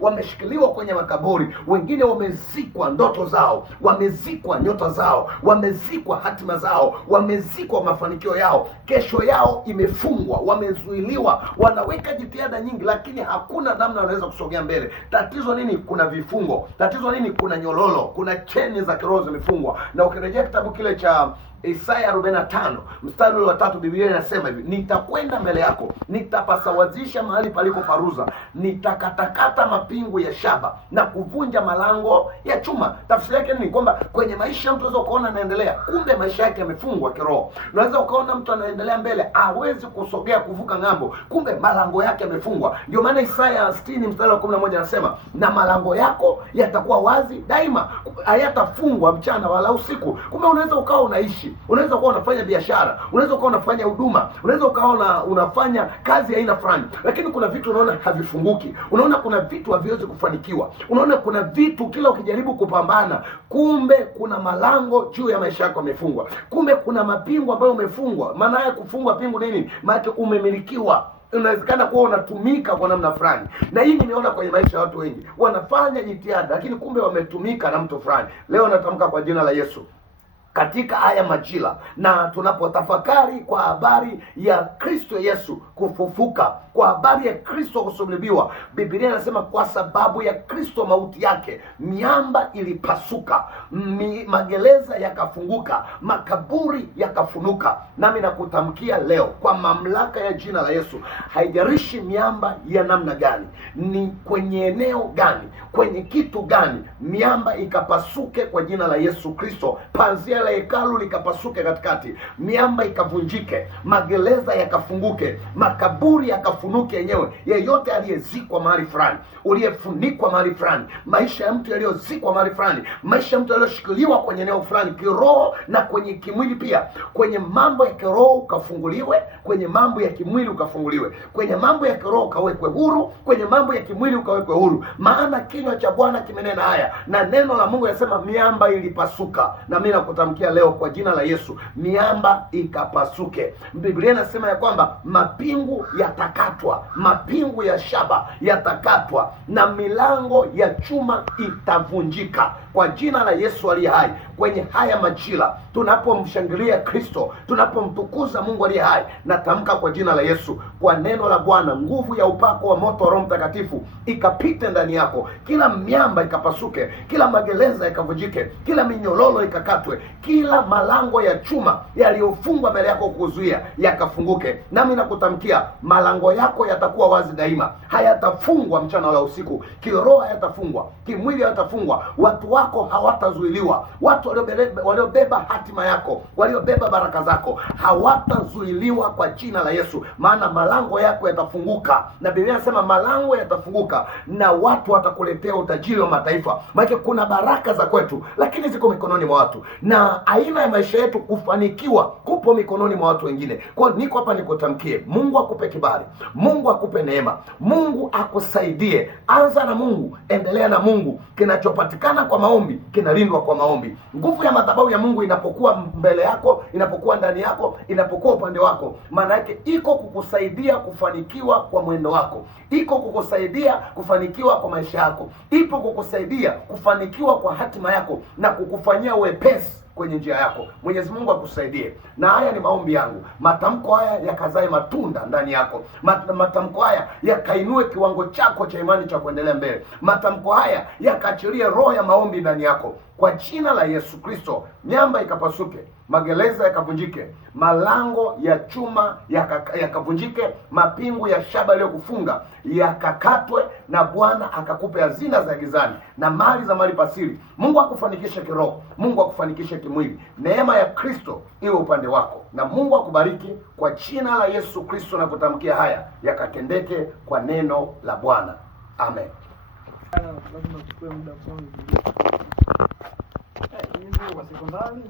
wameshikiliwa kwenye makaburi, wengine wamezikwa ndoto zao, wamezikwa nyota zao, wamezikwa hatima zao, wamezikwa mafanikio yao, kesho yao imefungwa, wamezuiliwa, wanaweka jitihada nyingi, lakini hakuna namna wanaweza kusogea mbele. Tatizo nini? Kuna vifungo. Tatizo nini? Kuna nyololo, kuna cheni za kiroho zimefungwa. Na ukirejea kitabu kile cha Isaya 45 mstari wa 3, Biblia inasema hivi: nitakwenda mbele yako, nitapasawazisha mahali paliko paruza, nitakatakata mapingu ya shaba na kuvunja malango ya chuma. Tafsiri yake ni kwamba kwenye maisha mtu unaweza ukaona anaendelea, kumbe maisha yake yamefungwa kiroho. Unaweza ukaona mtu anaendelea mbele, hawezi kusogea kuvuka ng'ambo, kumbe malango yake yamefungwa. Ndio maana Isaya 60 mstari wa 11 anasema, na malango yako yatakuwa wazi daima, hayatafungwa mchana wala usiku. Kumbe unaweza ukawa unaishi, unaweza ukawa unafanya biashara, unaweza ukawa unafanya huduma, unaweza ukawa unafanya kazi ya aina fulani, lakini kuna vitu unaona havifunguki. Unaona kuna vitu haviwezi kufanikiwa. Unaona kuna vitu kila ukijaribu kupambana, kumbe kuna malango juu ya maisha yako yamefungwa. Kumbe kuna mapingu ambayo umefungwa. Maana ya kufungwa pingu nini? Maana umemilikiwa. Unawezekana kuwa unatumika kwa namna fulani, na hii nimeona kwenye maisha ya watu wengi, wanafanya jitihada lakini kumbe wametumika na mtu fulani. Leo natamka kwa jina la Yesu, katika haya majira, na tunapotafakari kwa habari ya Kristo Yesu kufufuka, kwa habari ya Kristo kusulubiwa, Biblia inasema kwa sababu ya Kristo mauti yake miamba ilipasuka, magereza yakafunguka, makaburi yakafunuka. Nami nakutamkia leo kwa mamlaka ya jina la Yesu, haijalishi miamba ya namna gani, ni kwenye eneo gani, kwenye kitu gani, miamba ikapasuke kwa jina la Yesu Kristo. Panzia la hekalu likapasuke katikati, miamba ikavunjike, magereza yakafunguke, makaburi yakafunuke yenyewe. Yeyote aliyezikwa mahali fulani, uliyefunikwa mahali fulani, maisha ya mtu yaliyozikwa mahali fulani, maisha ya mtu yaliyoshikiliwa kwenye eneo fulani kiroho na kwenye kimwili pia, kwenye mambo ya kiroho ukafunguliwe, kwenye mambo ya kimwili ukafunguliwe, kwenye mambo ya kiroho ukawekwe huru, kwenye mambo ya kimwili ukawekwe huru. Maana kinywa cha Bwana kimenena haya, na neno la Mungu linasema miamba ilipasuka. Na mimi nakutamkia leo kwa jina la Yesu, miamba ikapasuke. Biblia inasema ya kwamba mapingu yatakatwa, mapingu ya shaba yatakatwa, na milango ya chuma itavunjika kwa jina la Yesu aliye hai. Kwenye haya majira tunapomshangilia Kristo, tunapomtukuza Mungu aliye hai, natamka kwa jina la Yesu, kwa neno la Bwana, nguvu ya upako wa moto wa Roho Mtakatifu ikapite ndani yako, kila miamba ikapasuke, kila magereza yakavunjike, kila minyololo ikakatwe, kila malango ya chuma yaliyofungwa mbele yako kuzuia yakafunguke. Nami nakutamkia malango yako yatakuwa wazi daima, hayatafungwa mchana wala usiku. Kiroho hayatafungwa, kimwili hayatafungwa, watu wako hawatazuiliwa. Watu waliobeba hatima yako, waliobeba baraka zako hawatazuiliwa kwa jina la Yesu, maana malango yako yatafunguka. Na Biblia inasema malango yatafunguka na watu watakuletea utajiri wa mataifa. Maana kuna baraka za kwetu lakini ziko mikononi mwa watu, na aina ya maisha yetu kufanikiwa kupo mikononi mwa watu wengine. Kwa niko hapa nikutamkie, Mungu akupe kibali, Mungu akupe neema, Mungu akusaidie. Anza na Mungu, endelea na Mungu. Kinachopatikana kwa maombi kinalindwa kwa maombi. Nguvu ya madhabahu ya Mungu inapokuwa mbele yako, inapokuwa ndani yako, inapokuwa upande wako, maana yake iko kukusaidia kufanikiwa kwa mwendo wako, iko kukusaidia kufanikiwa kwa maisha yako, ipo kukusaidia kufanikiwa kwa hatima yako na kukufanyia wepesi kwenye njia yako. Mwenyezi Mungu akusaidie. Na haya ni maombi yangu, matamko haya yakazae matunda ndani yako, matamko haya yakainue kiwango chako cha imani cha kuendelea mbele, matamko haya yakaachilie roho ya maombi ndani yako kwa jina la Yesu Kristo. Miamba ikapasuke, magereza yakavunjike, malango ya chuma yakavunjike, mapingu ya shaba yaliyokufunga yakakatwe, na Bwana akakupe hazina za gizani na mali za mali pasiri. Mungu akufanikishe kiroho, Mungu akufanikishe kimwili. Neema ya Kristo iwe upande wako, na Mungu akubariki kwa jina la Yesu Kristo. Na kutamkia haya yakatendeke kwa neno la Bwana. Amen. Lazima tuchukue muda kwanza. Hizi wa sekondari